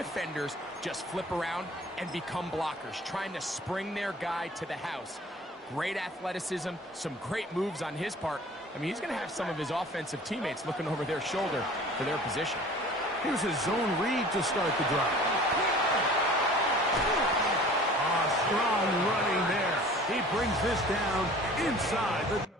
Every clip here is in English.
defenders just flip around and become blockers, trying to spring their guy to the house. Great athleticism, some great moves on his part. I mean, he's going to have some of his offensive teammates looking over their shoulder for their position. Here's his zone read to start the drive. Strong running there. He brings this down inside the...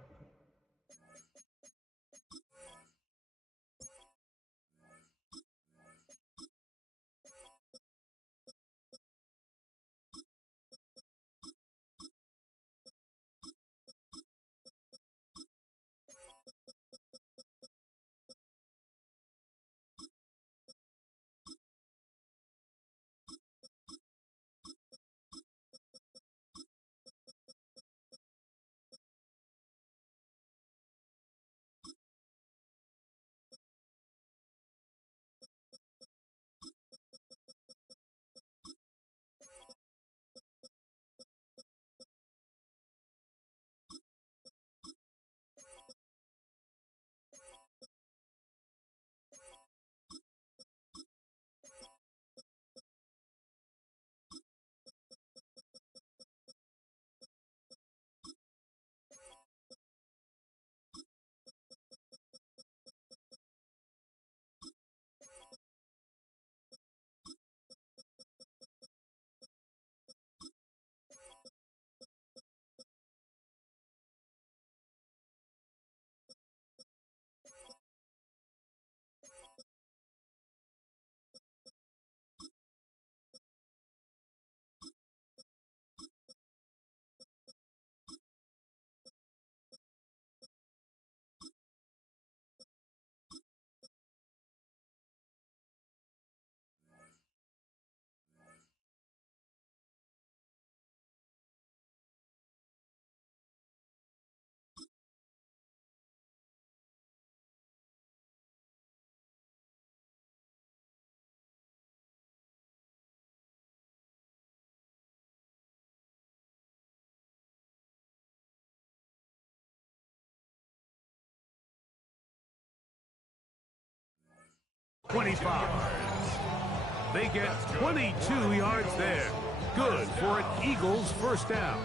They get 22 yards there. Good for an Eagles first down.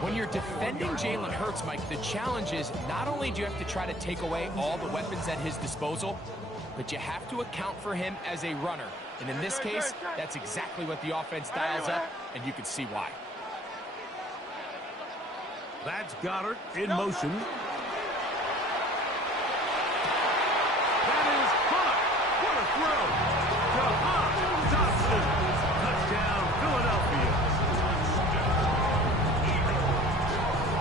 When you're defending Jalen Hurts, Mike, the challenge is not only do you have to try to take away all the weapons at his disposal, but you have to account for him as a runner. And in this case, that's exactly what the offense dials up, and you can see why. That's Goddard in motion. That is caught. What a throw. Jahan Dotson. Touchdown, Philadelphia.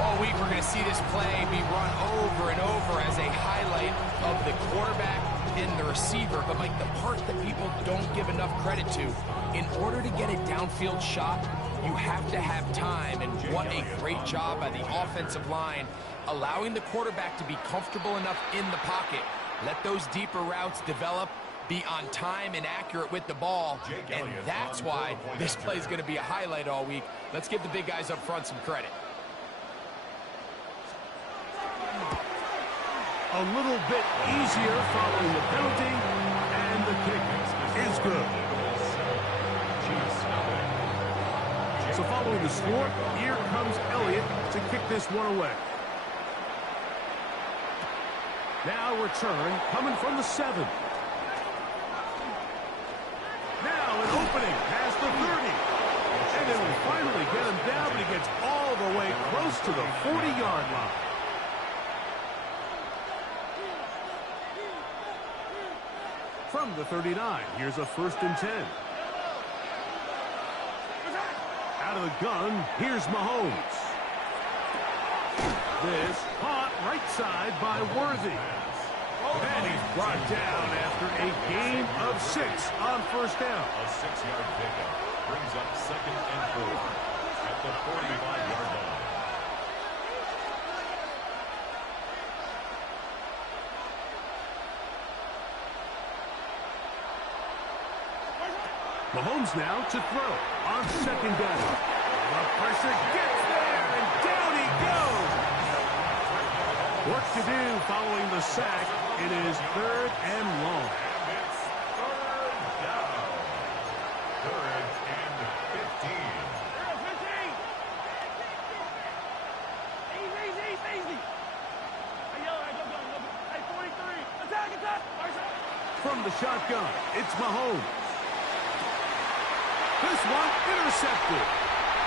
All week we're going to see this play be run over and over as a highlight of the quarterback and the receiver. But, Mike, the part that people don't give enough credit to, in order to get a downfield shot, you have to have time, and what a great job by the offensive line, allowing the quarterback to be comfortable enough in the pocket, let those deeper routes develop, be on time and accurate with the ball, and that's why this play is going to be a highlight all week. Let's give the big guys up front some credit. A little bit easier following the penalty, and the kick is good. So following the score, here comes Elliott to kick this one away. Now return coming from the 7. Now an opening past the 30. And it will finally get him down, but he gets all the way close to the 40-yard line. From the 39, here's a 1st and 10. Out of the gun, here's Mahomes. This caught right side by Worthy. And he's brought down after a gain of 6 on 1st down. A 6-yard pickup brings up 2nd and 4 at the 45-yard line. Mahomes now to throw on 2nd down. The pressure gets there, and down he goes. Work to do following the sack. It is 3rd and long. the shotgun. It's Mahomes. This one intercepted.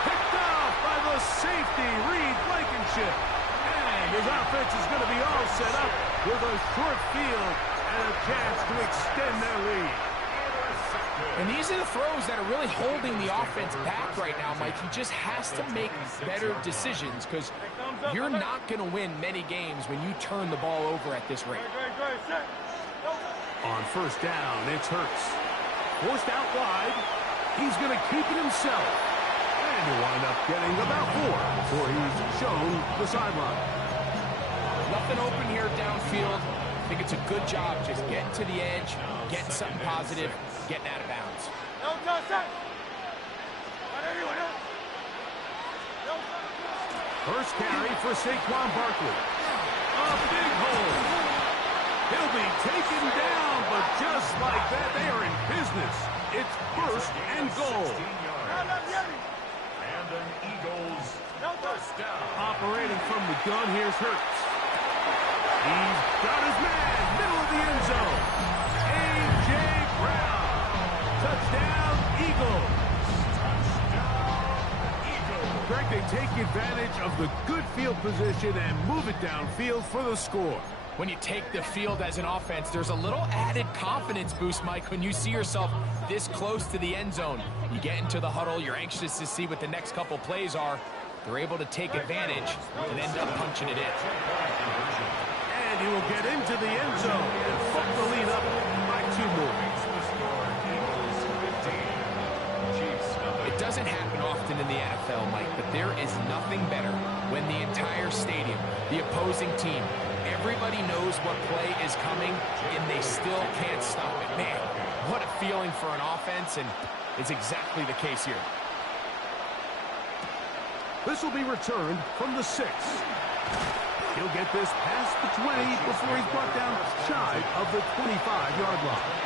Picked off by the safety, Reed Blankenship. And his offense is going to be all set up with a short field and a chance to extend their lead. And these are the throws that are really holding the offense back right now, Mike. He just has to make better decisions because you're not going to win many games when you turn the ball over at this rate. On first down, it's Hurts. Forced out wide. He's going to keep it himself. And he'll wind up getting about 4 before he's shown the sideline. Nothing open here downfield. I think it's a good job just getting to the edge, getting something positive, getting out of bounds. First carry for Saquon Barkley. A big hole. He'll be taken down, but just like that, they are in business. It's first and goal. And an Eagles first down. Operating from the gun, here's Hurts. He's got his man, middle of the end zone. A.J. Brown. Touchdown, Eagles. Greg, they take advantage of the good field position and move it downfield for the score. When you take the field as an offense, there's a little added confidence boost, Mike, when you see yourself this close to the end zone. You get into the huddle, you're anxious to see what the next couple plays are. They're able to take advantage and end up punching it in. And he will get into the end zone and flip the lead up by 2 more. It doesn't happen often in the NFL, Mike, but there is nothing better when the entire stadium, the opposing team, everybody knows what play is coming, and they still can't stop it. Man, what a feeling for an offense, and it's exactly the case here. This will be returned from the 6. He'll get this past the 20 before he's brought down shy of the 25-yard line.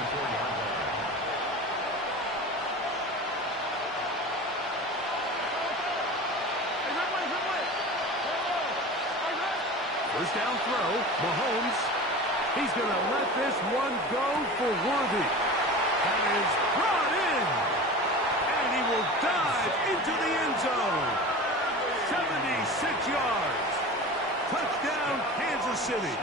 First down throw, Mahomes. He's going to let this one go for Worthy. That is brought in. And he will dive into the end zone. 76 yards. Touchdown, Kansas City.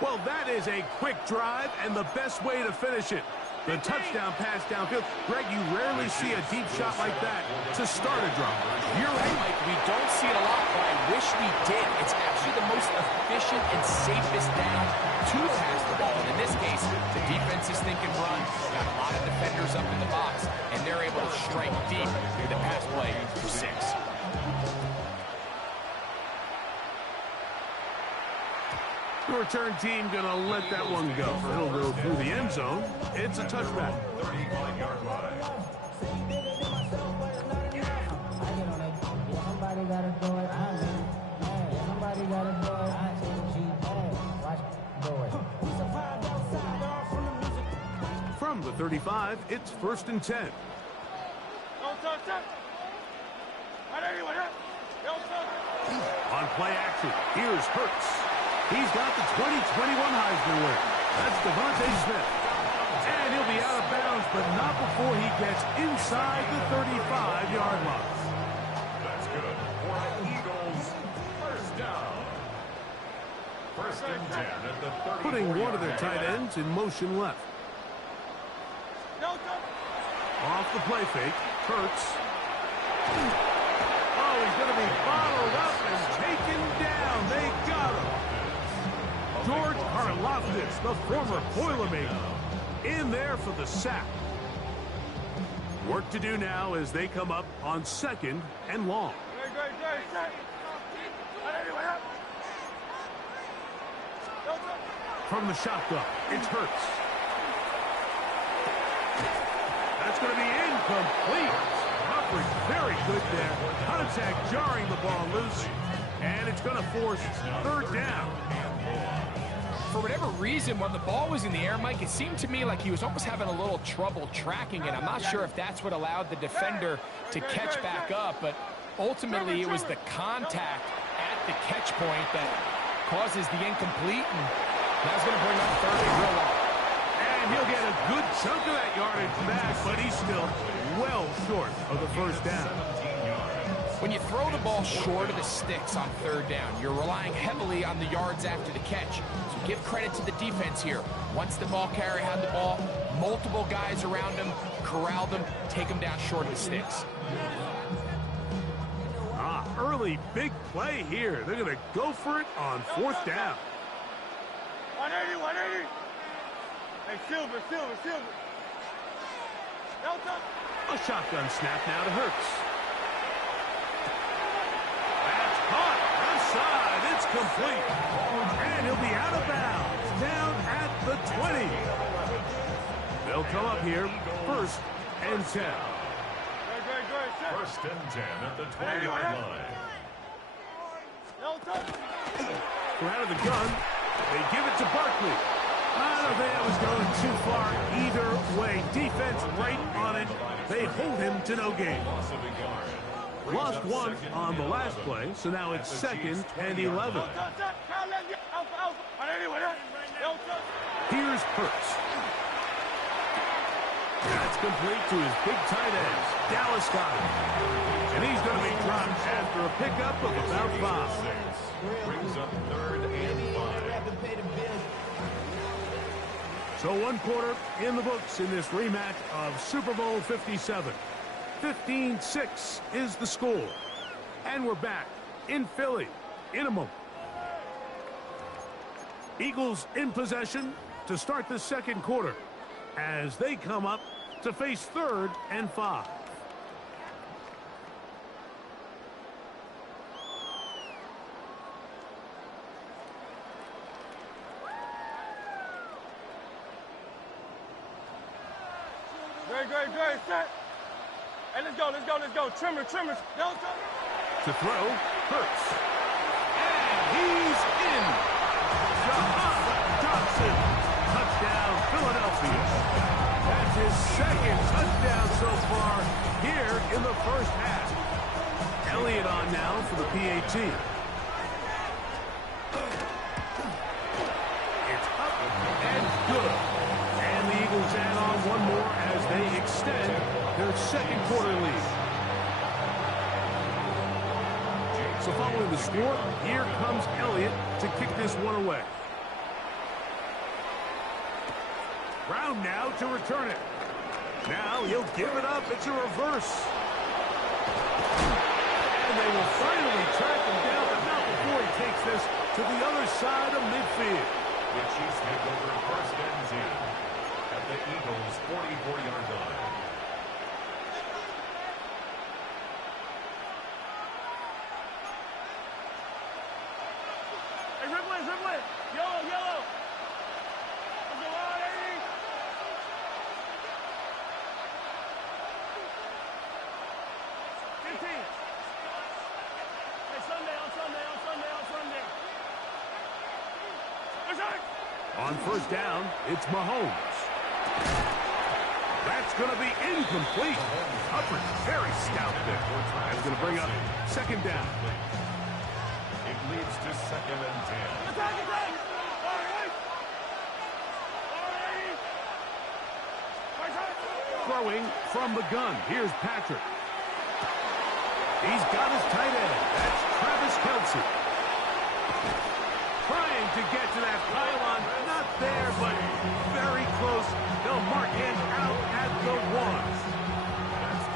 Well, that is a quick drive and the best way to finish it. The touchdown pass downfield. Greg, you rarely see a deep shot like that to start a drive. You're right, Mike. We don't see it a lot, but I wish we did. It's actually the most efficient and safest down to pass the ball. And in this case, the defense is thinking run. Got a lot of defenders up in the box, and they're able to strike deep through the pass play for 6. The return team going to let that one go. It'll go through the end zone. It's a touchback. 35-yard line. From the 35, it's first and 10. On play action, here's Hurts. He's got the 2021 Heisman winner. That's Devontae Smith. And he'll be out of bounds, but not before he gets inside the 35-yard line. That's good for the Eagles. First down. First and 10 at the 34-yard line. Putting one of their tight ends in motion left. Off the play fake, Hurts. Oh, he's going to be bottled up and taken down. They got him. George Karlaftis, the former Boilermaker, in there for the sack. Work to do now as they come up on second and long. From the shotgun, it's Hurts. That's going to be incomplete. Coverage very good there. Contact jarring the ball loose. And it's going to force third down. For whatever reason, when the ball was in the air, Mike, it seemed to me like he was almost having a little trouble tracking it. I'm not sure if that's what allowed the defender to catch back up, but ultimately it was the contact at the catch point that causes the incomplete, and That's going to bring up third and real long. And he'll get a good chunk of that yardage back, but he's still well short of the first down. When you throw the ball short of the sticks on third down, you're relying heavily on the yards after the catch. So give credit to the defense here. Once the ball carrier had the ball, multiple guys around him, corralled him, take him down short of the sticks. Early big play here. They're going to go for it on fourth down. 180, 180. Hey, Silver. Delta. A shotgun snap now to Hurts. That's caught. Left side. It's complete. And he'll be out of bounds. Down at the 20. They'll come up here. First and 10. First and 10 at the 20-yard line. Delta. We're out of the gun. They give it to Barkley. I don't think that was going too far either way. Defense right on it. They hold him to no gain. Lost one on the last play, so now it's second and 11. Here's Hurts. That's complete to his big tight end, Dallas Goedert. And he's going to be dropped after a pickup of about 5. Brings up third and 5. So one quarter in the books in this rematch of Super Bowl 57. 15-6 is the score. And we're back in Philly in a moment. Eagles in possession to start the second quarter as they come up to face third and 5. Great, set. Hey, let's go. Trimmer. Delta. To throw, Hurts. And he's in. Jahan Dotson. Touchdown, Philadelphia. That's his second touchdown so far here in the first half. Elliott on now for the PAT. It's up and good. And the Eagles add on one more as they extend their second quarter lead. So following the score, here comes Elliott to kick this one away. Brown now to return it. Now he'll give it up. It's a reverse. And they will finally track him down, but not before he takes this to the other side of midfield. The Chiefs take over first and 10 at the Eagles' 44-yard line. Hey, Ripley. Yellow. Let's go, 180. 15. Hey, Sunday. On first down, it's Mahomes. That's going to be incomplete. Hubbard, very stout there. That's going to bring up second down. It leads to second and 10. Attack. Throwing from the gun. Here's Patrick. He's got his tight end. That's Travis Kelce. Trying to get to that pylon. Not there, but very close. They'll mark him out at the 1.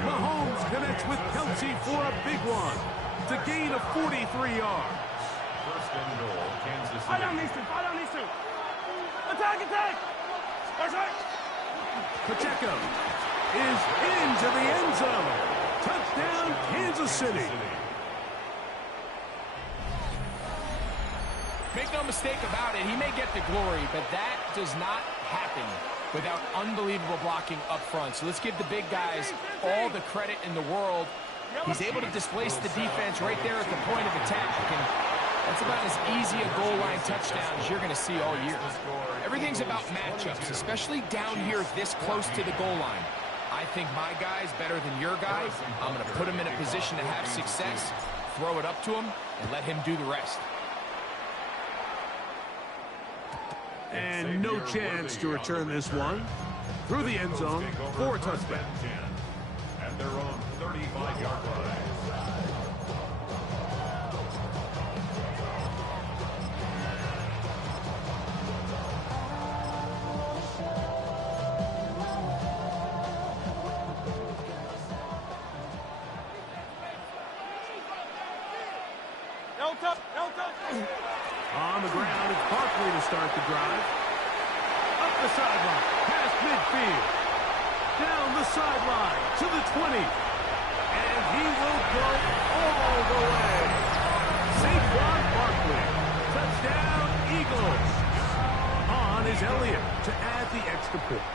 Mahomes connects with Kelce for a big one to gain of 43 yards. First and goal, Kansas City. Fall down these two. Attack. Pacheco is into the end zone. Touchdown, Kansas City. Make no mistake about it, he may get the glory, but that does not happen without unbelievable blocking up front. So let's give the big guys all the credit in the world. He's able to displace the defense right there at the point of attack. And that's about as easy a goal line touchdown as you're going to see all year. Everything's about matchups, especially down here this close to the goal line. I think my guy's better than your guy. I'm going to put him in a position to have success, throw it up to him, and let him do the rest. And no chance to return this one. Through the end zone for a touchdown. At their own 35-yard line. On the ground, it's Barkley to start the drive. Up the sideline, past midfield. Down the sideline to the 20. And he will go all the way. Saquon Barkley. Touchdown, Eagles. On is Elliott to add the extra point.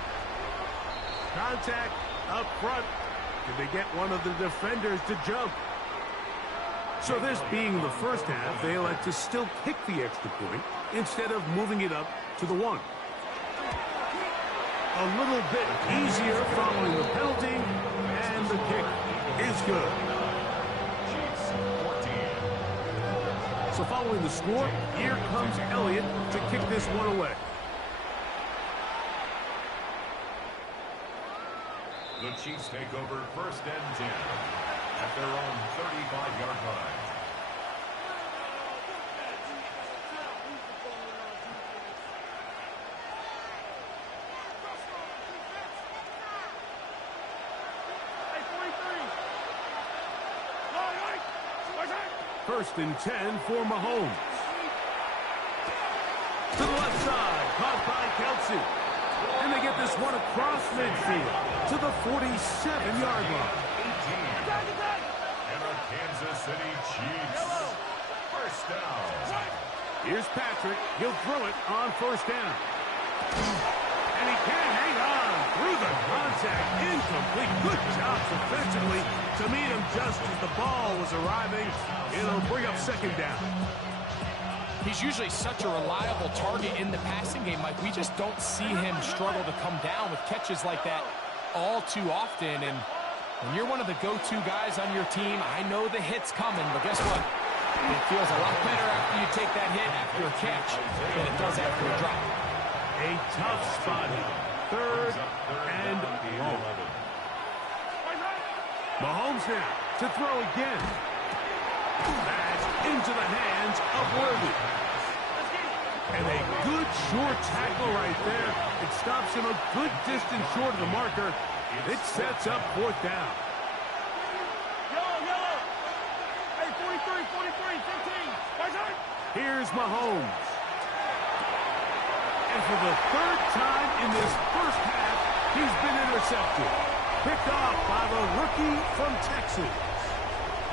Contact up front. Did they get one of the defenders to jump? So this being the first half, they elect to still kick the extra point instead of moving it up to the 1. A little bit easier following the penalty, and the kick is good. So following the score, here comes Elliott to kick this one away. The Chiefs take over 1st and 10 at their own 35-yard line. First and 10 for Mahomes. To the left side, caught by Kelsey. And they get this one across midfield to the 47-yard line. And the Kansas City Chiefs. First down. Here's Patrick. He'll throw it on first down. And he can't hang on through the contact. Incomplete. Good job defensively to meet him just as the ball was arriving. It'll bring up second down. He's usually such a reliable target in the passing game, Mike. We just don't see him struggle to come down with catches like that all too often. And when you're one of the go-to guys on your team, I know the hit's coming, but guess what? It feels a lot better after you take that hit after a catch than it does after a drop. A tough spot here. Third and long. Mahomes now to throw again. That's into the hands of Worthy. And a good short tackle right there. It stops him a good distance short of the marker. It sets up fourth down. Yellow. Hey, 43, 15. Here's Mahomes. And for the third time in this first half, he's been intercepted. Picked off by the rookie from Texas.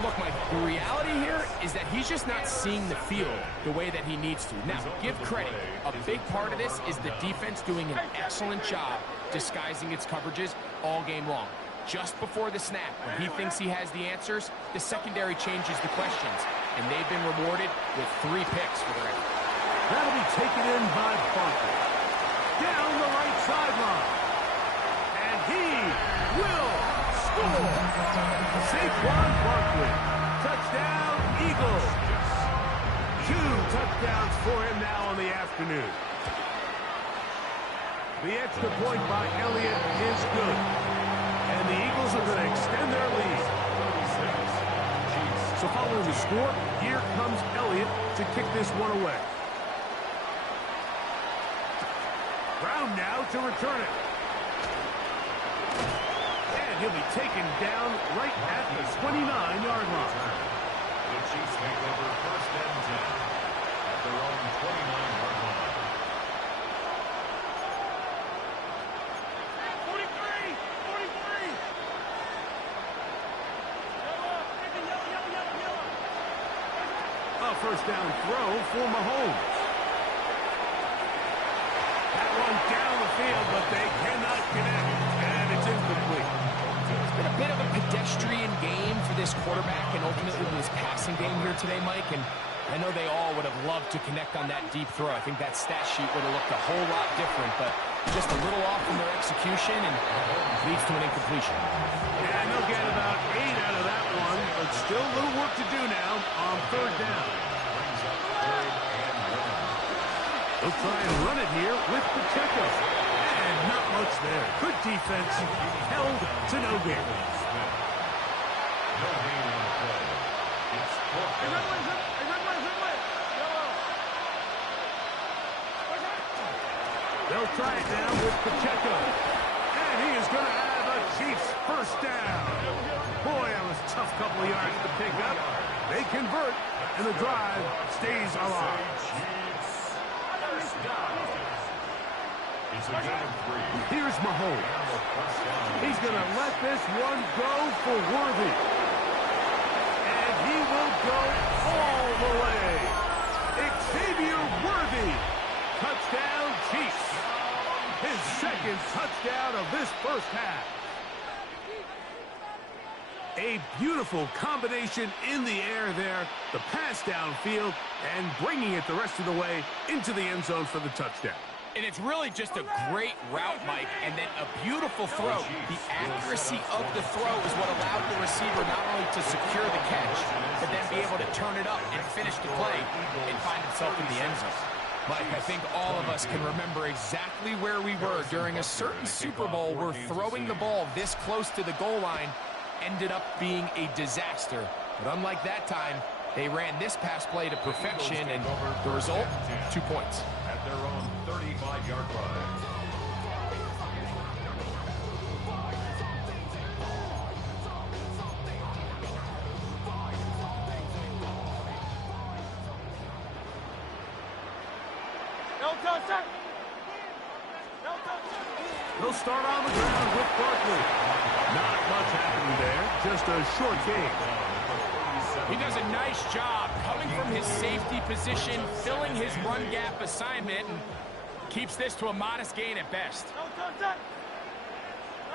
Look, Mike, the reality here is that he's just not seeing the field the way that he needs to. Now, give credit. A big part of this is the defense doing an excellent job disguising its coverages all game long. Just before the snap, when he thinks he has the answers, the secondary changes the questions, and they've been rewarded with 3 picks for their effort. That'll be taken in by Barkley. Down the right sideline. And he will score. Saquon Barkley. Touchdown, Eagles. 2 touchdowns for him now on the afternoon. The extra point by Elliott is good. And the Eagles are going to extend their lead. So following the score, here comes Elliott to kick this one away. Brown now to return it. And he'll be taken down right at the 29-yard line. The Chiefs take over 1st and 10 at their own 29-yard line. 43. A first down throw for Mahomes. That one down the field, but they cannot connect, and it's incomplete. It's been a bit of a pedestrian game for this quarterback and ultimately this passing game here today, Mike, and I know they all would have loved to connect on that deep throw. I think that stat sheet would have looked a whole lot different, but just a little off in their execution and leads to an incompletion. And they'll get about 8 out of that one, but still a little work to do now on third down. They'll try and run it here with Pacheco. And not much there. Good defense. Held to no gain. No gain on the play. It's fourth down. They'll try it now with Pacheco. And he is going to have a Chiefs first down. Boy, that was a tough couple of yards to pick up. They convert, and the drive stays alive. Chiefs first down. It's a gain of 3. Here's Mahomes. He's going to let this one go for Worthy. And he will go all the way. Xavier Worthy. Touchdown, Chiefs. His second touchdown of this first half. A beautiful combination in the air there. The pass downfield and bringing it the rest of the way into the end zone for the touchdown. And it's really just a great route, Mike, and then a beautiful throw. The accuracy of the throw is what allowed the receiver not only to secure the catch, but then be able to turn it up and finish the play and find himself in the end zone. Mike, I think all of us can remember exactly where we were during a certain Super Bowl where throwing the ball this close to the goal line ended up being a disaster. But unlike that time, they ran this pass play to perfection, and the result, 2 points. At their own 35-yard line. They'll start on the ground with Barkley. Not much happening there, just a short game. He does a nice job coming from his safety position, filling his run gap assignment, and keeps this to a modest gain at best. Hey,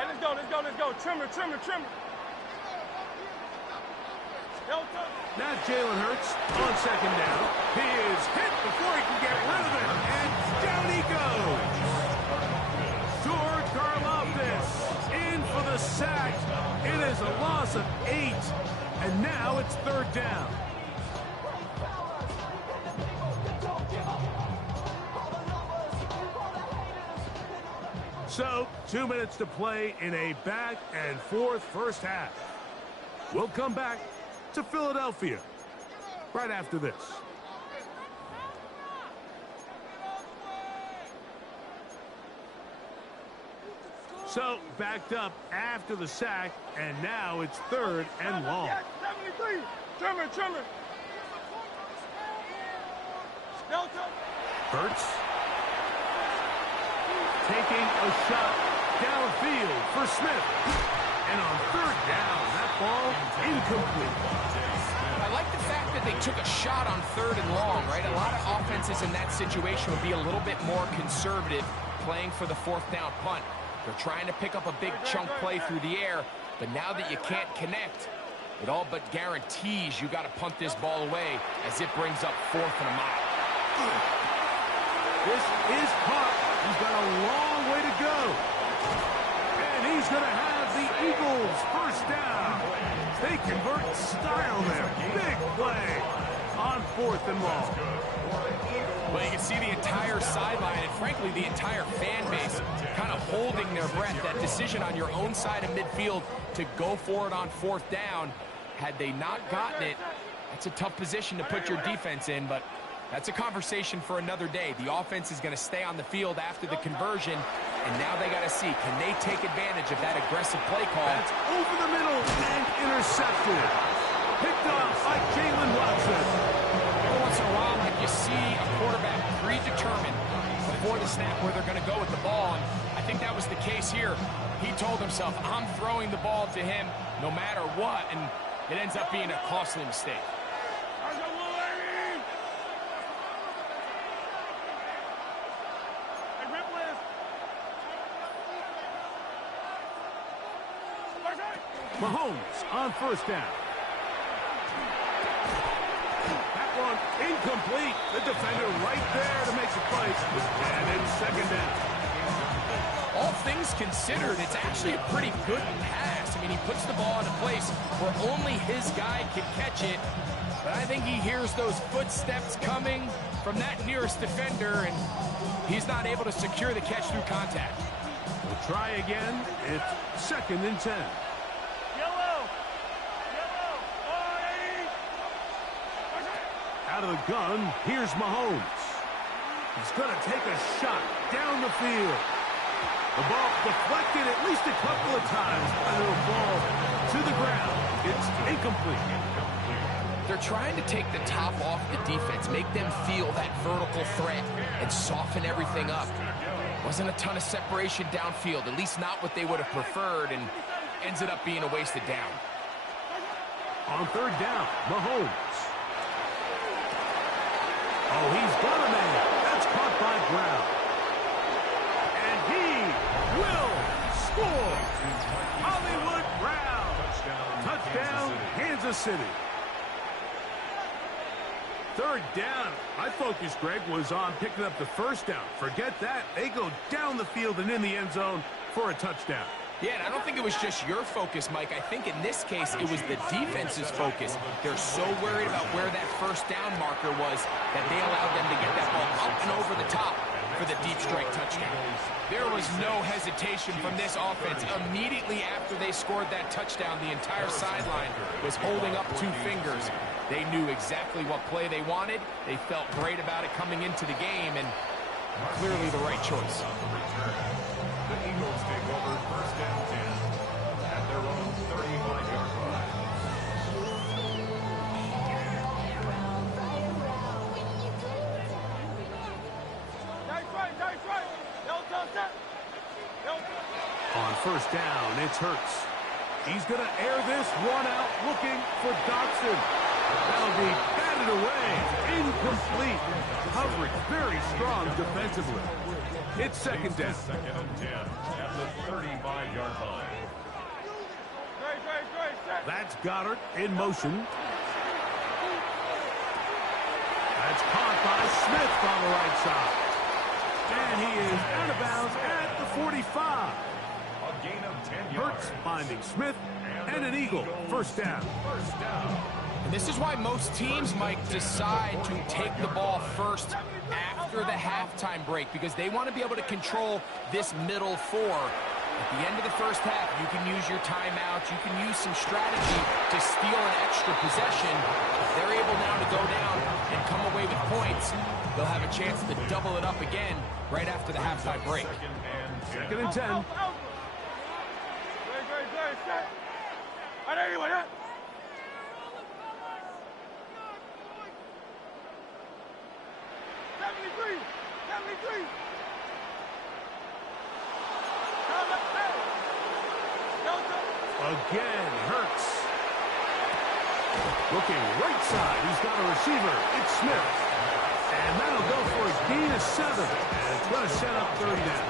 let's go. Trimmer. Now Jalen Hurts on second down. He is hit before he can get rid of it, and down he goes. George Karlaftis in for the sack. It is a loss of 8, and now it's third down. So, 2 minutes to play in a back-and-forth first half. We'll come back to Philadelphia right after this. So, backed up after the sack, and now it's third and long. 73. Trimmer. Hurts taking a shot downfield for Smith. And on third down, that ball incomplete. I like the fact that they took a shot on third and long, right? A lot of offenses in that situation would be a little bit more conservative playing for the fourth down punt. They're trying to pick up a big chunk play through the air, but now that you can't connect, it all but guarantees you got to punt this ball away as it brings up fourth and a mile. This is caught. He's got a long way to go. And he's going to have the Eagles first down. They convert style there. Big play on fourth and long. Well, you can see the entire sideline and, frankly, the entire fan base kind of holding their breath. That decision on your own side of midfield to go for it on fourth down, had they not gotten it, that's a tough position to put your defense in, but that's a conversation for another day. The offense is going to stay on the field after the conversion, and now they got to see, can they take advantage of that aggressive play call? That's over the middle and intercepted. Picked off by Jalen Watson. Every once in a while, like you see a quarterback predetermined before the snap where they're going to go with the ball, and I think that was the case here. He told himself, I'm throwing the ball to him no matter what, and it ends up being a costly mistake. Mahomes on first down. That one incomplete. The defender right there to make the play. And it's second down. All things considered, it's actually a pretty good pass. I mean, he puts the ball in a place where only his guy can catch it. But I think he hears those footsteps coming from that nearest defender, and he's not able to secure the catch through contact. We'll try again. It's 2nd and 10. Out of the gun, here's Mahomes. He's going to take a shot down the field. The ball deflected at least a couple of times, and it'll fall to the ground. It's incomplete. They're trying to take the top off the defense, make them feel that vertical threat, and soften everything up. Wasn't a ton of separation downfield, at least not what they would have preferred, and ends it up being a wasted down. On 3rd down, Mahomes. Oh, he's got a man. That's caught by Brown. And he will score. Hollywood Brown. Touchdown, Kansas City. 3rd down. My focus, Greg, was on picking up the 1st down. Forget that. They go down the field and in the end zone for a touchdown. Yeah, and I don't think it was just your focus, Mike. I think in this case, it was the defense's focus. They're so worried about where that 1st down marker was that they allowed them to get that ball up and over the top for the deep strike touchdown. There was no hesitation from this offense. Immediately after they scored that touchdown, the entire sideline was holding up 2 fingers. They knew exactly what play they wanted. They felt great about it coming into the game, and clearly the right choice. The Eagles take over 1st and 10 at their own 35-yard line. On 1st down, it's Hurts. He's going to air this one out, looking for Dotson. That'll be batted away. Incomplete. Coverage very strong defensively. It's 2nd down. 2nd and 10 at the 35-yard line. That's Goddard in motion. That's caught by Smith on the right side. And he is out of bounds at the 45. A gain of 10 yards. Hurts finding Smith, and an Eagle. 1st down. 1st down. And this is why most teams, Mike, decide to take the ball first after the halftime break, because they want to be able to control this middle 4. At the end of the 1st half, you can use your timeout, you can use some strategy to steal an extra possession. If they're able now to go down and come away with points, they'll have a chance to double it up again right after the halftime break. 2nd and 10. Again, Hurts. Looking right side. He's got a receiver. It's Smith. And that'll go for a gain of 7. And it's going to set up 3rd down.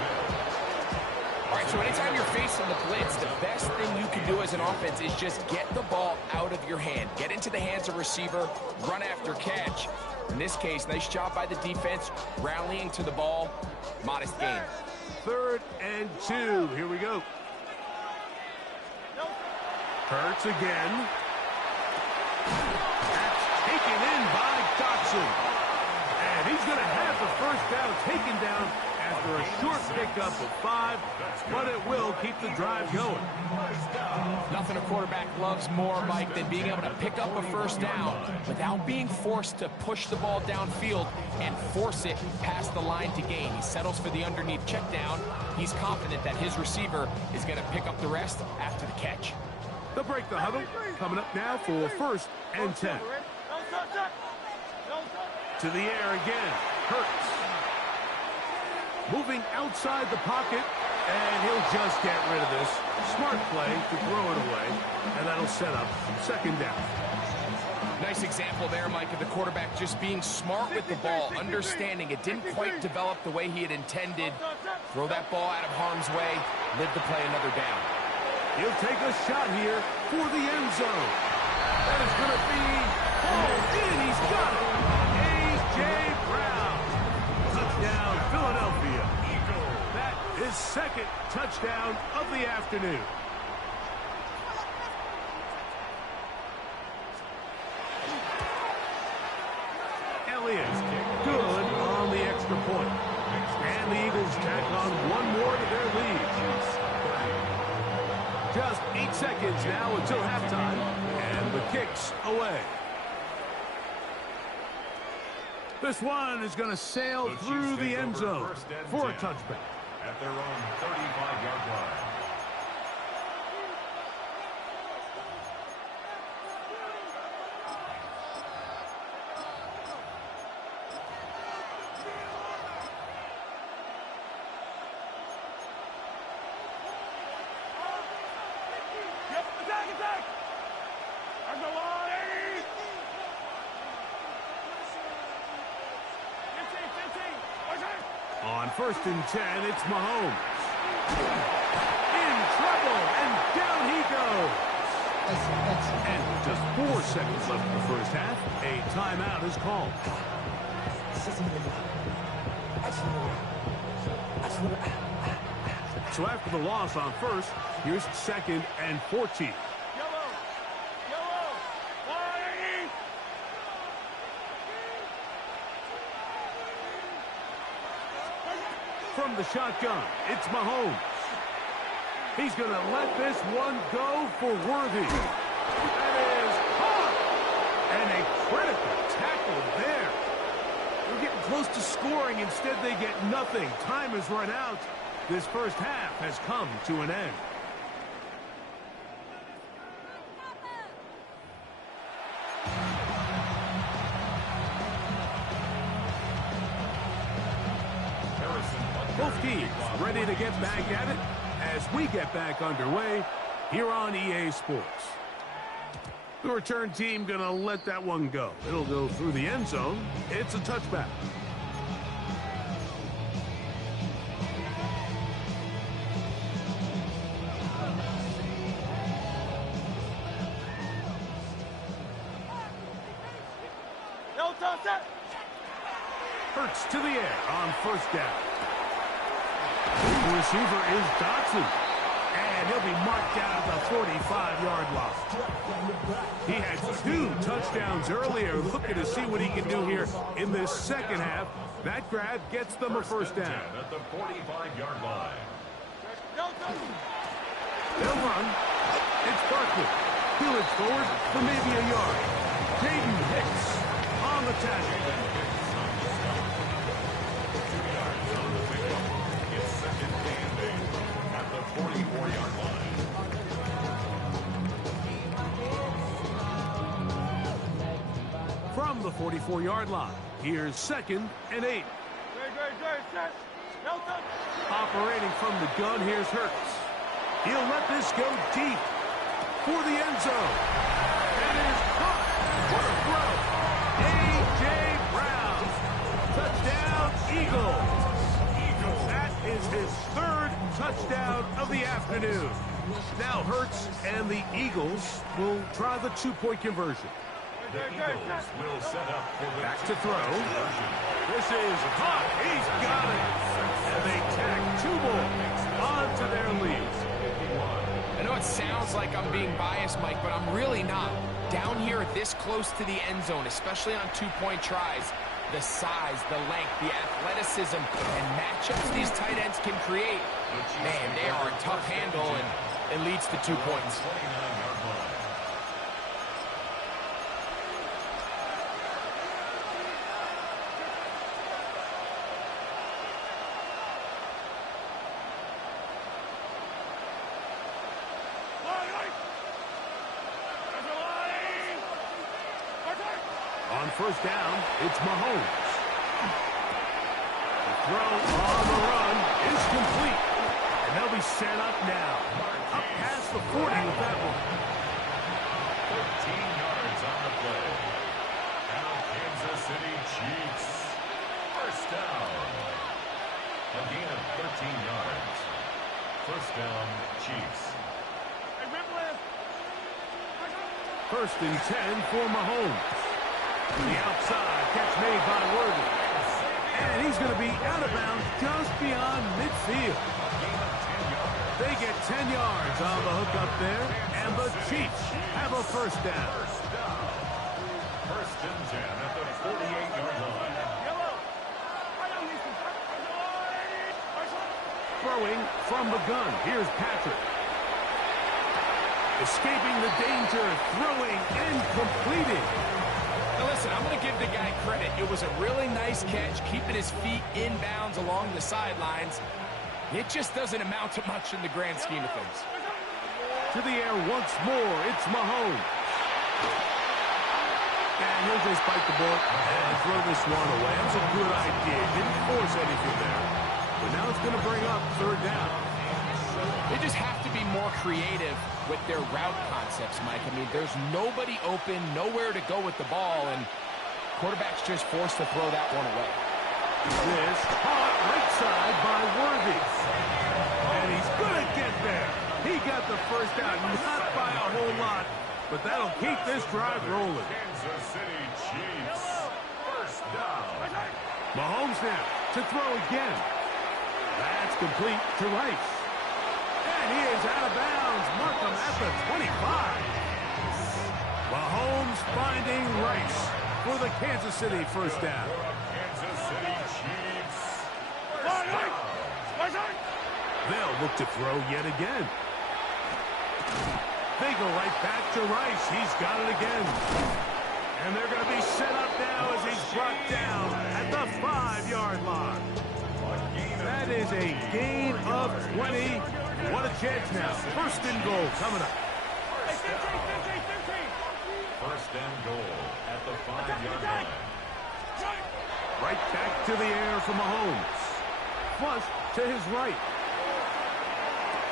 All right, so anytime you're facing the blitz, the best thing you can do as an offense is just get the ball out of your hand. Get into the hands of receiver, run after catch. In this case, nice job by the defense, rallying to the ball. Modest gain. 3rd and 2. Here we go. Hurts again. That's taken in by Dotson. And he's going to have the 1st down taken down after a short pickup of 5, but it will keep the drive going. Nothing a quarterback loves more, Mike, than being able to pick up a 1st down without being forced to push the ball downfield and force it past the line to gain. He settles for the underneath check down. He's confident that his receiver is going to pick up the rest after the catch. They'll break the huddle. Coming up now for 1st and 10. To the air again. Hurts. Moving outside the pocket, and he'll just get rid of this. Smart play to throw it away, and that'll set up 2nd down. Nice example there, Mike, of the quarterback just being smart with the ball, understanding it didn't quite develop the way he had intended. Throw that ball out of harm's way, live to play another down. He'll take a shot here for the end zone. That is going to be hauled in. He's got it. A.J. Brown. Touchdown, Philadelphia. That his second touchdown of the afternoon. Elliott, good on the extra point. And the Eagles tack on one more to their lead. Just 8 seconds now until halftime, and the kick's away. This one is going to sail through the end zone for a touchback. At their own 35-yard line. On 1st and 10, it's Mahomes. In trouble, and down he goes. And with just 4 seconds left in the first half, a timeout is called. So after the loss on 1st, here's 2nd and 14. From the shotgun, it's Mahomes. He's going to let this one go for Worthy. That is caught. And a critical tackle there. They're getting close to scoring. Instead, they get nothing. Time has run out. This first half has come to an end. Both teams ready to get back at it as we get back underway here on EA Sports. The return team going to let that one go. It'll go through the end zone. It's a touchback. Hurts to the air on 1st down. The receiver is Dotson. And he'll be marked down at the 45-yard line. He had 2 touchdowns earlier. Looking to see what he can do here in this second half. That grab gets them a 1st down. At the 45-yard line. They'll run. It's Barkley. He'll edge forward for maybe a yard. Jaden Hicks on the tackle. At the 44-yard line. From the 44-yard line, here's 2nd and 8. Operating from the gun, here's Hurts. He'll let this go deep for the end zone. That is caught. What a throw. A.J. Brown. Touchdown, Eagles. That is his 3rd touchdown of the afternoon. Now Hurts and the Eagles will try the 2-point conversion. The Eagles will set up for the Back to throw. This is hot. He's got it. And they tack 2 more onto their lead. I know it sounds like I'm being biased, Mike, but I'm really not. Down here this close to the end zone, especially on 2-point tries, the size, the length, the athleticism, and matchups these tight ends can create, man, they are a tough handle, and it leads to 2 points. 29-yard line. On 1st down, it's Mahomes. The throw on the run is complete. And they'll be set up now. Up past the 40 with that one. 13 yards on the play. Now Kansas City Chiefs. 1st down. A gain of 13 yards. 1st down, Chiefs. 1st and 10 for Mahomes. The outside catch made by Worthy. And he's going to be out of bounds just beyond midfield. They get 10 yards on the hook up there, and the Chiefs have a first down. First and 10 at the 48-yard line. Throwing from the gun. Here's Patrick. Escaping the danger, throwing and completing. Now listen, I'm going to give the guy credit. It was a really nice catch, keeping his feet inbounds along the sidelines. It just doesn't amount to much in the grand scheme of things. To the air once more, it's Mahomes. And he'll just bite the bullet and throw this one away. That's a good idea. Didn't force anything there. But now it's going to bring up third down. They just have to be more creative with their route concepts, Mike. I mean, there's nobody open, nowhere to go with the ball, and quarterback's just forced to throw that one away. This caught right side by Worthy. And he's going to get there. He got the first down, not by a whole lot, but that'll keep this drive rolling. Kansas City Chiefs. First down. Mahomes now to throw again. That's complete to Rice. And he is out of bounds. Mark him at the 25. Mahomes finding Rice for the Kansas City first down. Kansas City Chiefs. They'll look to throw yet again. They go right back to Rice. He's got it again. And they're going to be set up now as he's brought down at the 5-yard line. That is a gain of 20. What a chance now. First and goal coming up. First and goal at the 5-yard line. Right back to the air for Mahomes. Flush to his right.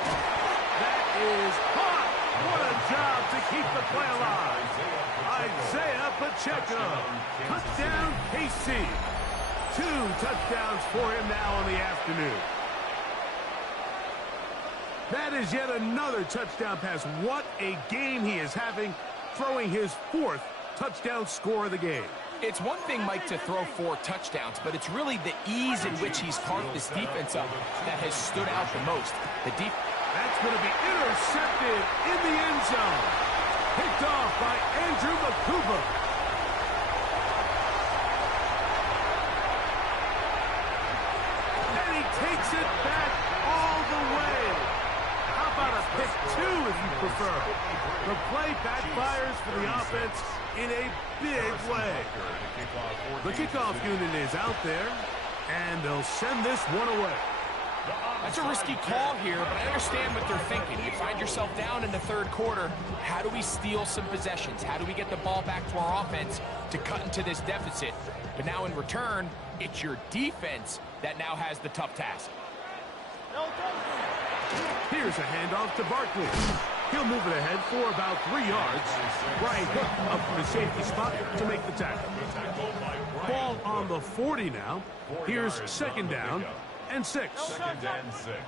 That is caught. What a job to keep the play alive. Isaiah Pacheco. Touchdown, KC. 2 touchdowns for him now in the afternoon. That is yet another touchdown pass. What a game he is having, throwing his 4th touchdown score of the game. It's one thing, Mike, to throw 4 touchdowns, but it's really the ease in which he's carved this defense up that has stood out the most. That's going to be intercepted in the end zone. Picked off by Andrew Makuba. And he takes it back all the way. How about a pick 2 if you prefer? The play backfires for the offense in a big way. The kickoff unit is out there, and they'll send this one away. That's a risky call here, but I understand what they're thinking. You find yourself down in the third quarter. How do we steal some possessions? How do we get the ball back to our offense to cut into this deficit? But now in return, it's your defense that now has the tough task. Here's a handoff to Barkley. He'll move it ahead for about 3 yards. Brian Cook up from the safety spot to make the tackle. Ball on the 40 now. Here's second down and 6. Second and 6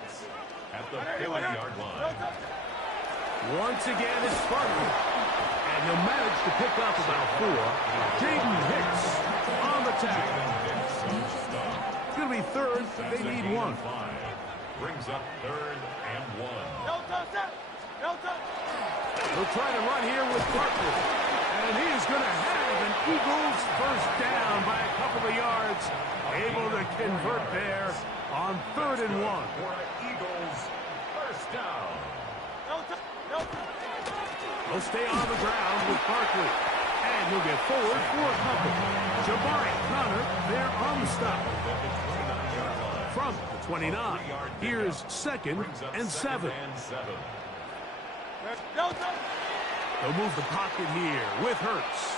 at the 40-yard line. Once again, it's Barkley. And he'll manage to pick up about 4. Jaden Hicks on the tackle. It's going to be third. They need 1. Brings up third and 1. They'll try to run here with Barkley. And he is going to have an Eagles first down by a couple of yards. Able to convert there on third and 1. For Eagles first down. He'll stay on the ground with Barkley. And he'll get forward for a couple. Jabari Connor there on the stop. From the 29. Here's second and 7. They'll move the pocket here with Hurts.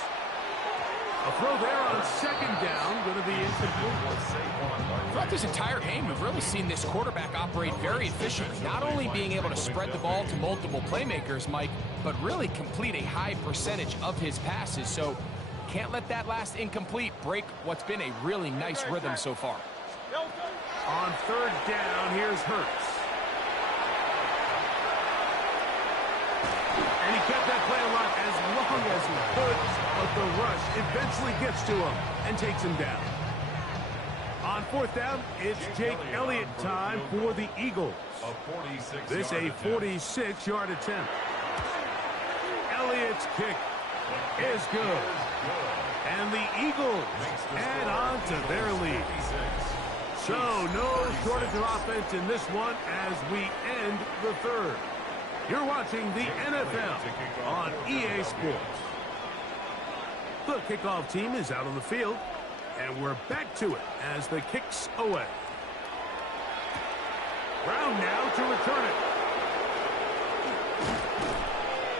A throw there on second down, going to be incomplete. Throughout this entire game, we've really seen this quarterback operate very efficiently, not only being able to spread the ball to multiple playmakers, Mike, but really complete a high percentage of his passes. So can't let that last incomplete break what's been a really nice rhythm so far. On third down, here's Hurts. And he kept that play alive as long as he could, but the rush eventually gets to him and takes him down. On On fourth down, it's Jake Elliott time for the Eagles. This a 46-yard attempt. Elliott's kick is good. And the Eagles add on to their lead. So no shortage of offense in this one as we end the third. You're watching the NFL on EA Sports. The kickoff team is out on the field, and we're back to it as the kick's away. Brown now to return it.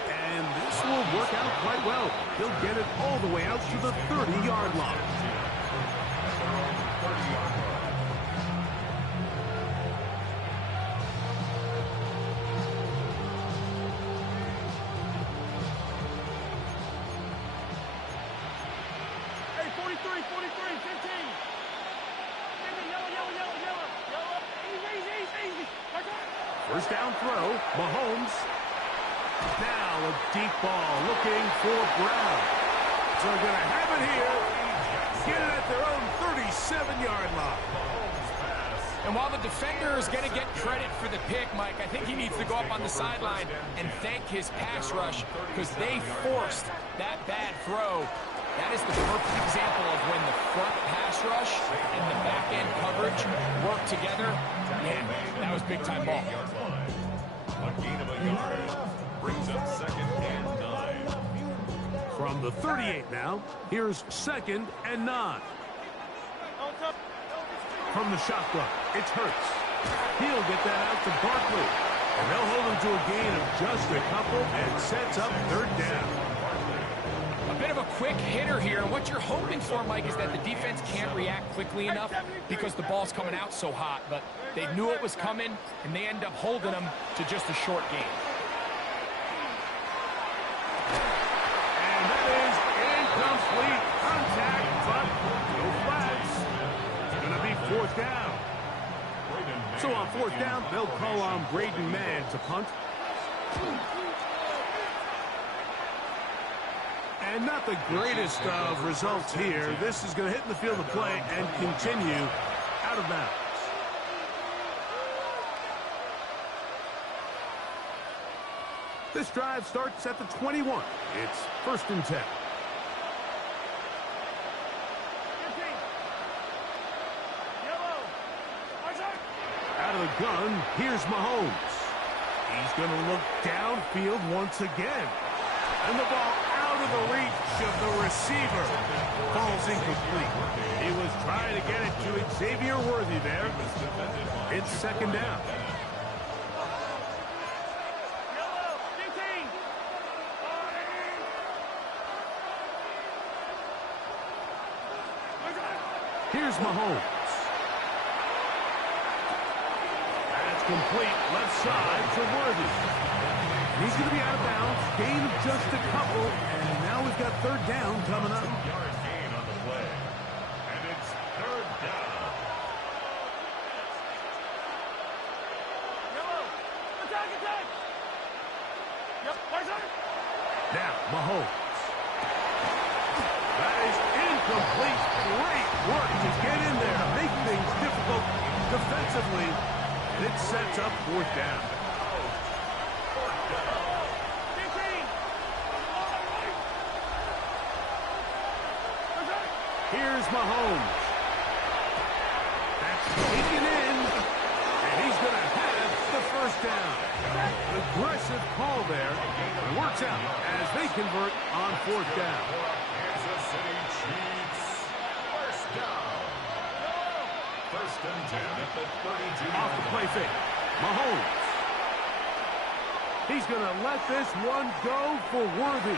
And this will work out quite well. He'll get it all the way out to the 30-yard line. First down throw, Mahomes. Now a deep ball looking for Brown. So they're going to have it here. Get it at their own 37-yard line. And while the defender is going to get credit for the pick, Mike, I think he needs to go up on the sideline and thank his pass rush because they forced that bad throw. That is the perfect example of when the front pass rush and the back-end coverage work together. Man, that was big-time ball. A gain of a yard brings up 2nd and 9. From the 38 now, here's 2nd and 9. From the shotgun, it's Hurts. He'll get that out to Barkley. And they'll hold him to a gain of just a couple and sets up 3rd down. A bit of a quick hitter here, and what you're hoping for, Mike, is that the defense can't react quickly enough because the ball's coming out so hot, but they knew it was coming, and they end up holding them to just a short gain. And that is incomplete contact, but no flags. It's going to be 4th down. So on 4th down, they'll call on Braden Mann to punt. And not the greatest of results here. This is going to hit in the field of play and continue out of bounds. This drive starts at the 21. It's 1st and 10. Out of the gun, here's Mahomes. He's going to look downfield once again. And the ball out of the reach of the receiver. Falls incomplete. He was trying to get it to Xavier Worthy there. It's 2nd down. Here's Mahomes. That's complete. Left side to Worthy. He's going to be out of bounds. Gain of just a couple. And now we've got 3rd down coming up. 2-yard gain on the play. And it's 3rd down. Now, Mahomes. That is incomplete. Great work to get in there. Make things difficult defensively. And it sets up 4th down. Here's Mahomes. That's taken in. And he's going to have the 1st down. Aggressive call there. It works out as they convert on 4th down. Kansas City Chiefs. 1st down. 1st and 10 at the 32. Off the play fake. Mahomes. He's going to let this one go for Worthy.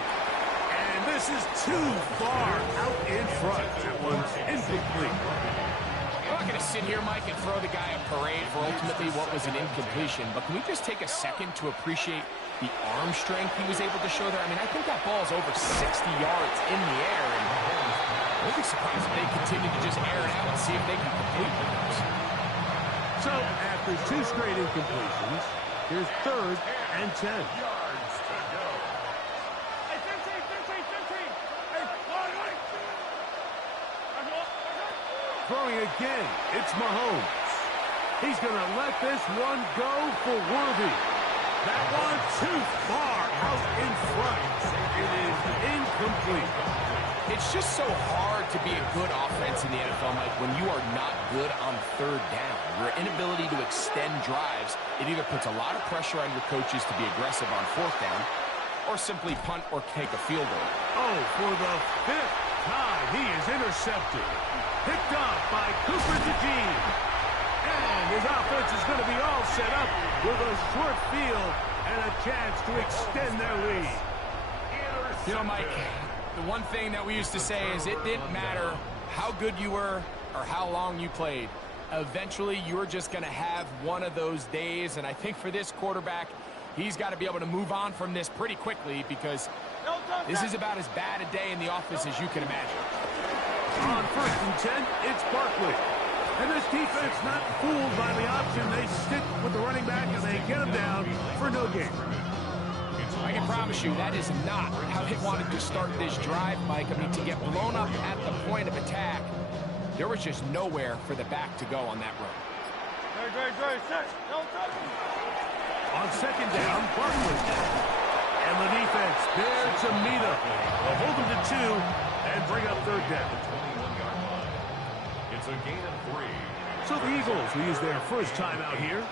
And this is too far out in front. That one's incomplete. I'm not going to sit here, Mike, and throw the guy a parade for ultimately what was an incompletion, but can we just take a second to appreciate the arm strength he was able to show there? I mean, I think that ball is over 60 yards in the air, and I wouldn't be surprised if they continue to just air it out and see if they can complete those. So, after 2 straight incompletions, here's 3rd and 10. Yards to go. Hey, 15. Hey, throwing again. It's Mahomes. He's going to let this one go for Worthy. That one too far out in front. It is incomplete. It's just so hard to be a good offense in the NFL, Mike, when you are not good on third down. Your inability to extend drives, it either puts a lot of pressure on your coaches to be aggressive on fourth down or simply punt or take a field goal. Oh, for the 5th time, he is intercepted. Picked up by Cooper DeJean. And his offense is going to be all set up with a short field and a chance to extend their lead. You know, Mike, the one thing that we used to say is it didn't matter how good you were or how long you played. Eventually, you're just going to have one of those days, and I think for this quarterback, he's got to be able to move on from this pretty quickly because this is about as bad a day in the office as you can imagine. On 1st and 10, it's Barkley. And this defense not fooled by the option. They stick with the running back and they get him down for no gain. I can promise you that is not how they wanted to start this drive, Mike. I mean, to get blown up at the point of attack, there was just nowhere for the back to go on that run. On 2nd down, Barkley. And the defense there to meet him. They'll hold him to 2 and bring up 3rd down. It's a gain of 3. So the Eagles will use their first time out here.